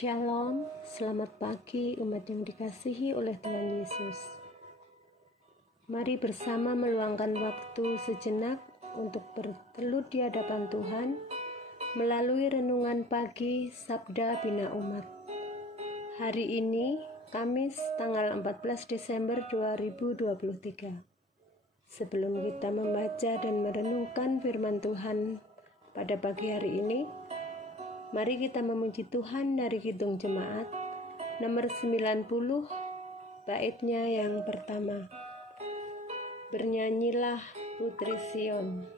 Shalom, selamat pagi umat yang dikasihi oleh Tuhan Yesus. Mari bersama meluangkan waktu sejenak untuk bertelut di hadapan Tuhan melalui renungan pagi Sabda Bina Umat. Hari ini, Kamis tanggal 14 Desember 2023. Sebelum kita membaca dan merenungkan firman Tuhan pada pagi hari ini, mari kita memuji Tuhan dari Kidung Jemaat nomor 90, baitnya yang pertama. Bernyanyilah Putri Sion.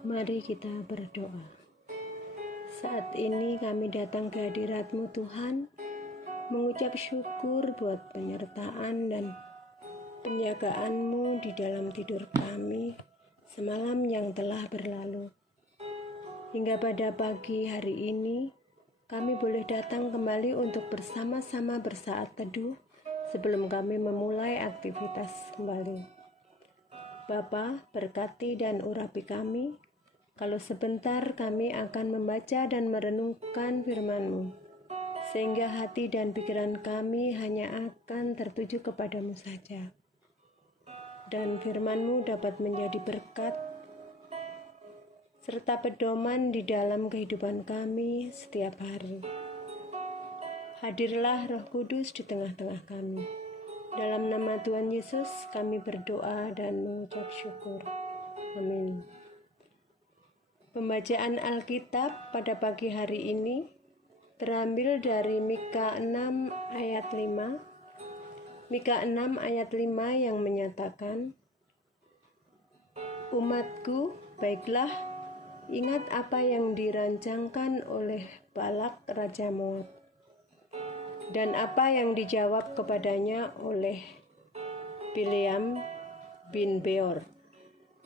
Mari kita berdoa. Saat ini kami datang ke hadirat-Mu Tuhan, mengucap syukur buat penyertaan dan penjagaan-Mu di dalam tidur kami semalam yang telah berlalu. Hingga pada pagi hari ini, kami boleh datang kembali untuk bersama-sama bersaat teduh sebelum kami memulai aktivitas kembali. Bapa, berkati dan urapi kami. Kalau sebentar kami akan membaca dan merenungkan firman-Mu, sehingga hati dan pikiran kami hanya akan tertuju kepadamu saja. Dan firman-Mu dapat menjadi berkat, serta pedoman di dalam kehidupan kami setiap hari. Hadirlah Roh Kudus di tengah-tengah kami. Dalam nama Tuhan Yesus kami berdoa dan mengucap syukur. Amin. Pembacaan Alkitab pada pagi hari ini terambil dari Mika 6 ayat 5. Mika 6 ayat 5 yang menyatakan, "Umatku, baiklah, ingat apa yang dirancangkan oleh Balak Raja Moab, dan apa yang dijawab kepadanya oleh Bileam bin Beor,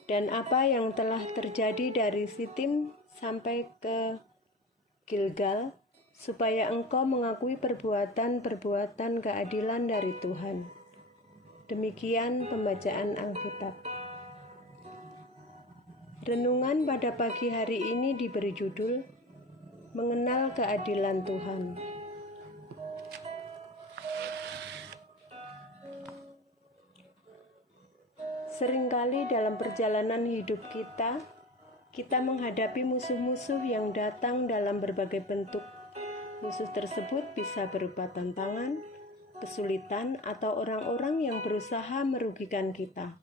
dan apa yang telah terjadi dari Sitim sampai ke Gilgal, supaya engkau mengakui perbuatan-perbuatan keadilan dari Tuhan." Demikian pembacaan Alkitab. Renungan pada pagi hari ini diberi judul Mengenal Keadilan Tuhan. Seringkali dalam perjalanan hidup kita menghadapi musuh-musuh yang datang dalam berbagai bentuk. Musuh tersebut bisa berupa tantangan, kesulitan, atau orang-orang yang berusaha merugikan kita.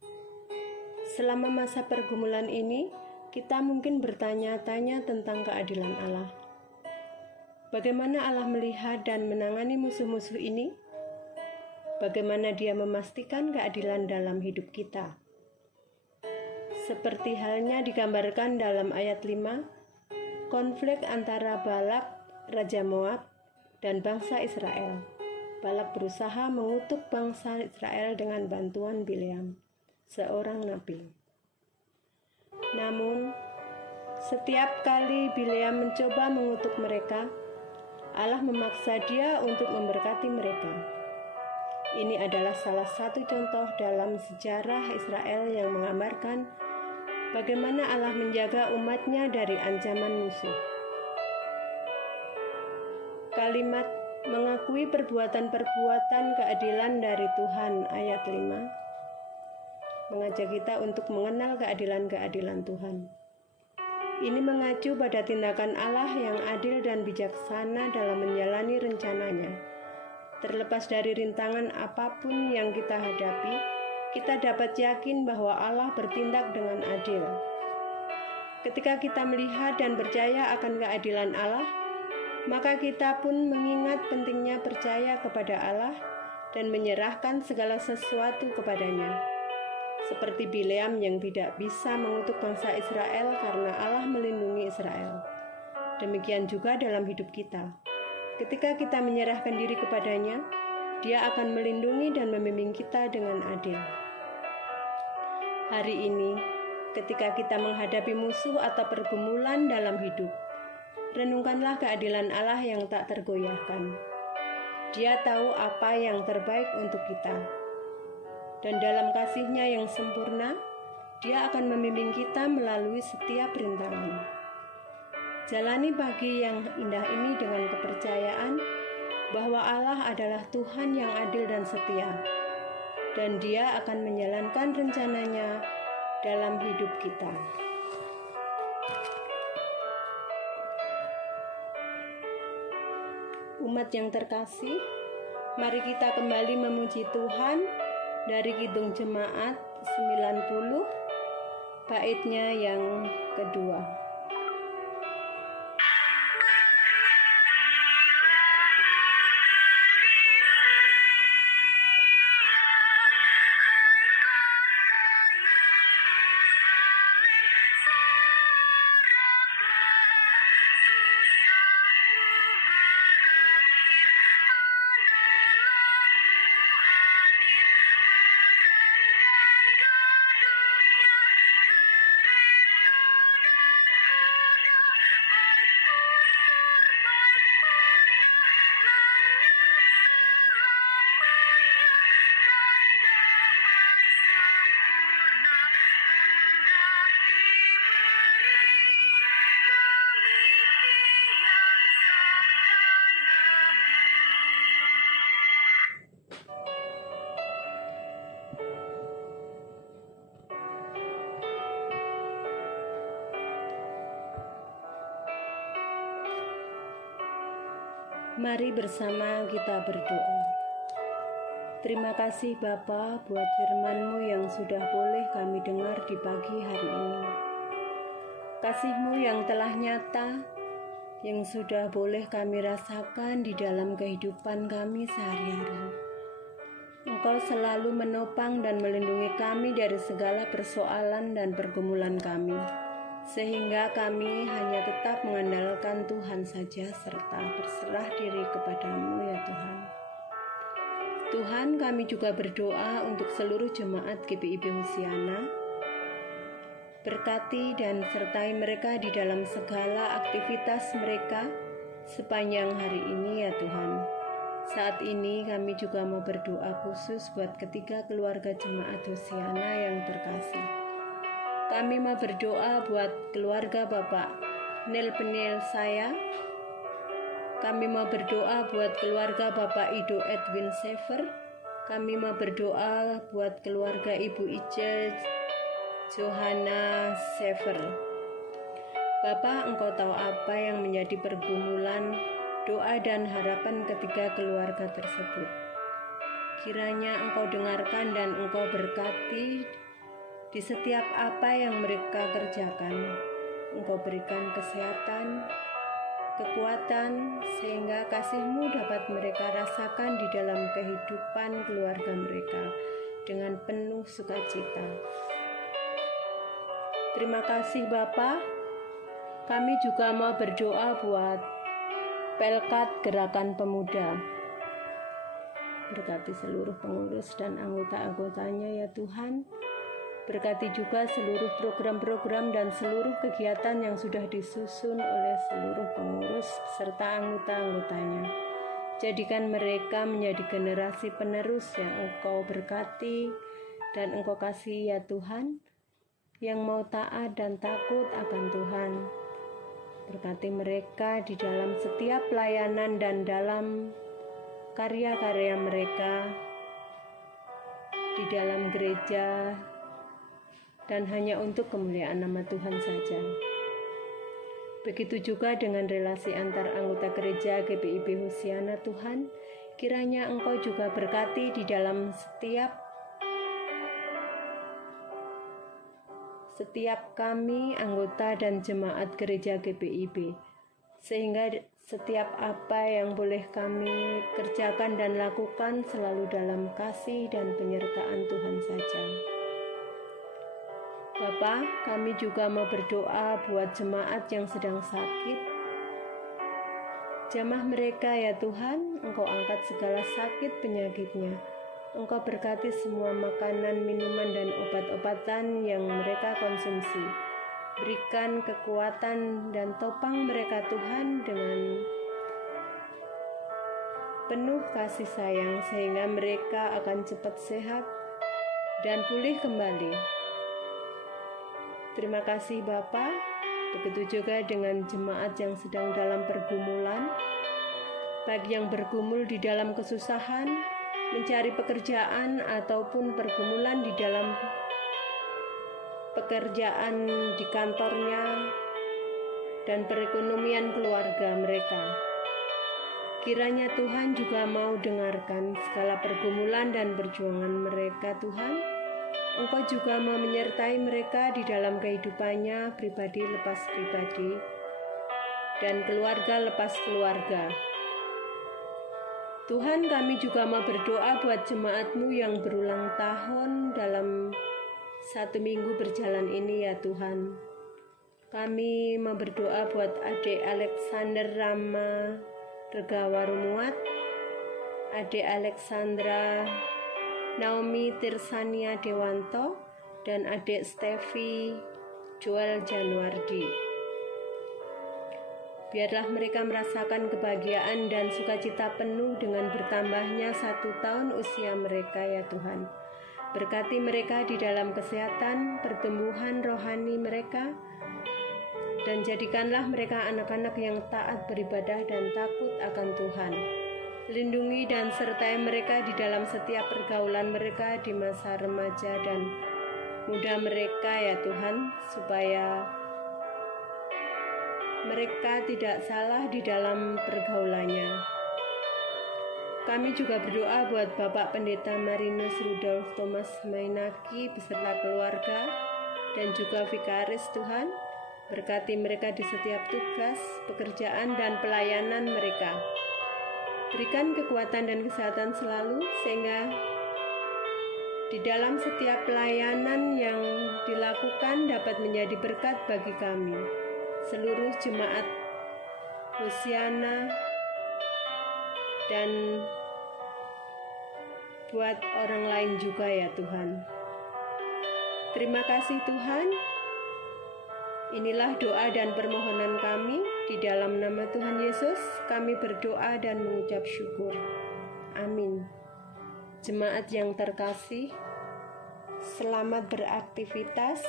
Selama masa pergumulan ini, kita mungkin bertanya-tanya tentang keadilan Allah. Bagaimana Allah melihat dan menangani musuh-musuh ini? Bagaimana Dia memastikan keadilan dalam hidup kita? Seperti halnya digambarkan dalam ayat 5, konflik antara Balak, Raja Moab, dan bangsa Israel. Balak berusaha mengutuk bangsa Israel dengan bantuan Bileam, seorang nabi. Namun, setiap kali Bileam mencoba mengutuk mereka, Allah memaksa dia untuk memberkati mereka. Ini adalah salah satu contoh dalam sejarah Israel yang menggambarkan bagaimana Allah menjaga umatnya dari ancaman musuh. Kalimat mengakui perbuatan-perbuatan keadilan dari Tuhan ayat 5 mengajak kita untuk mengenal keadilan-keadilan Tuhan. Ini mengacu pada tindakan Allah yang adil dan bijaksana dalam menjalani rencananya. Terlepas dari rintangan apapun yang kita hadapi, kita dapat yakin bahwa Allah bertindak dengan adil. Ketika kita melihat dan percaya akan keadilan Allah, maka kita pun mengingat pentingnya percaya kepada Allah dan menyerahkan segala sesuatu kepadanya. Seperti Bileam yang tidak bisa mengutuk bangsa Israel karena Allah melindungi Israel. Demikian juga dalam hidup kita. Ketika kita menyerahkan diri kepadanya, Dia akan melindungi dan membimbing kita dengan adil. Hari ini, ketika kita menghadapi musuh atau pergumulan dalam hidup, renungkanlah keadilan Allah yang tak tergoyahkan. Dia tahu apa yang terbaik untuk kita. Dan dalam kasih-Nya yang sempurna, Dia akan membimbing kita melalui setiap rintangan. Jalani pagi yang indah ini dengan kepercayaan bahwa Allah adalah Tuhan yang adil dan setia, dan Dia akan menjalankan rencana-Nya dalam hidup kita. Umat yang terkasih, mari kita kembali memuji Tuhan dari Kidung Jemaat 90, baitnya yang kedua. Mari bersama kita berdoa. Terima kasih Bapa buat firman-Mu yang sudah boleh kami dengar di pagi hari ini. Kasih-Mu yang telah nyata, yang sudah boleh kami rasakan di dalam kehidupan kami sehari-hari. Engkau selalu menopang dan melindungi kami dari segala persoalan dan pergumulan kami, sehingga kami hanya tetap mengandalkan Tuhan saja serta berserah diri kepada-Mu ya Tuhan. Tuhan, kami juga berdoa untuk seluruh jemaat GPIB Hosiana. Berkati dan sertai mereka di dalam segala aktivitas mereka sepanjang hari ini ya Tuhan. Saat ini kami juga mau berdoa khusus buat ketiga keluarga jemaat Hosiana yang terkasih. Kami mau berdoa buat keluarga Bapak Nel Penil saya. Kami mau berdoa buat keluarga Bapak Ido Edwin Sever. Kami mau berdoa buat keluarga Ibu Ice Johanna Sever. Bapak, Engkau tahu apa yang menjadi pergumulan, doa dan harapan ketiga keluarga tersebut. Kiranya Engkau dengarkan dan Engkau berkati di setiap apa yang mereka kerjakan. Engkau berikan kesehatan, kekuatan, sehingga kasih-Mu dapat mereka rasakan di dalam kehidupan keluarga mereka dengan penuh sukacita. Terima kasih Bapa. Kami juga mau berdoa buat Pelkat Gerakan Pemuda. Berkati seluruh pengurus dan anggota-anggotanya ya Tuhan. Berkati juga seluruh program-program dan seluruh kegiatan yang sudah disusun oleh seluruh pengurus serta anggota-anggotanya. Jadikan mereka menjadi generasi penerus yang Engkau berkati dan Engkau kasih ya Tuhan, yang mau taat dan takut akan Tuhan. Berkati mereka di dalam setiap pelayanan dan dalam karya-karya mereka di dalam gereja, dan hanya untuk kemuliaan nama Tuhan saja. Begitu juga dengan relasi antar anggota gereja GBIB Hosiana Tuhan, kiranya Engkau juga berkati di dalam setiap kami anggota dan jemaat gereja GBIB, sehingga setiap apa yang boleh kami kerjakan dan lakukan selalu dalam kasih dan penyertaan Tuhan saja. Bapa, kami juga mau berdoa buat jemaat yang sedang sakit. Jamah mereka ya Tuhan, Engkau angkat segala sakit penyakitnya. Engkau berkati semua makanan, minuman, dan obat-obatan yang mereka konsumsi. Berikan kekuatan dan topang mereka Tuhan dengan penuh kasih sayang, sehingga mereka akan cepat sehat dan pulih kembali. Terima kasih Bapa. Begitu juga dengan jemaat yang sedang dalam pergumulan, baik yang bergumul di dalam kesusahan, mencari pekerjaan, ataupun pergumulan di dalam pekerjaan di kantornya dan perekonomian keluarga mereka. Kiranya Tuhan juga mau dengarkan segala pergumulan dan perjuangan mereka Tuhan. Engkau juga mau menyertai mereka di dalam kehidupannya, pribadi lepas pribadi, dan keluarga lepas keluarga. Tuhan, kami juga mau berdoa buat jemaat-Mu yang berulang tahun dalam 1 minggu berjalan ini ya Tuhan. Kami mau berdoa buat adik Alexander Rama Regawa Rumuat, adik Alexandra Naomi Tirsania Dewanto, dan adik Stevi Joel Januardi. Biarlah mereka merasakan kebahagiaan dan sukacita penuh dengan bertambahnya 1 tahun usia mereka ya Tuhan. Berkati mereka di dalam kesehatan, pertumbuhan rohani mereka, dan jadikanlah mereka anak-anak yang taat beribadah dan takut akan Tuhan. Lindungi dan sertai mereka di dalam setiap pergaulan mereka di masa remaja dan muda mereka ya Tuhan, supaya mereka tidak salah di dalam pergaulannya. Kami juga berdoa buat Bapak Pendeta Marinus Rudolf Thomas Mainaki beserta keluarga dan juga vikaris Tuhan. Berkati mereka di setiap tugas, pekerjaan, dan pelayanan mereka. Berikan kekuatan dan kesehatan selalu, sehingga di dalam setiap pelayanan yang dilakukan dapat menjadi berkat bagi kami, seluruh jemaat Hosiana, dan buat orang lain juga ya Tuhan. Terima kasih Tuhan. Inilah doa dan permohonan kami. Di dalam nama Tuhan Yesus kami berdoa dan mengucap syukur. Amin. Jemaat yang terkasih, selamat beraktivitas.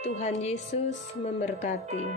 Tuhan Yesus memberkati.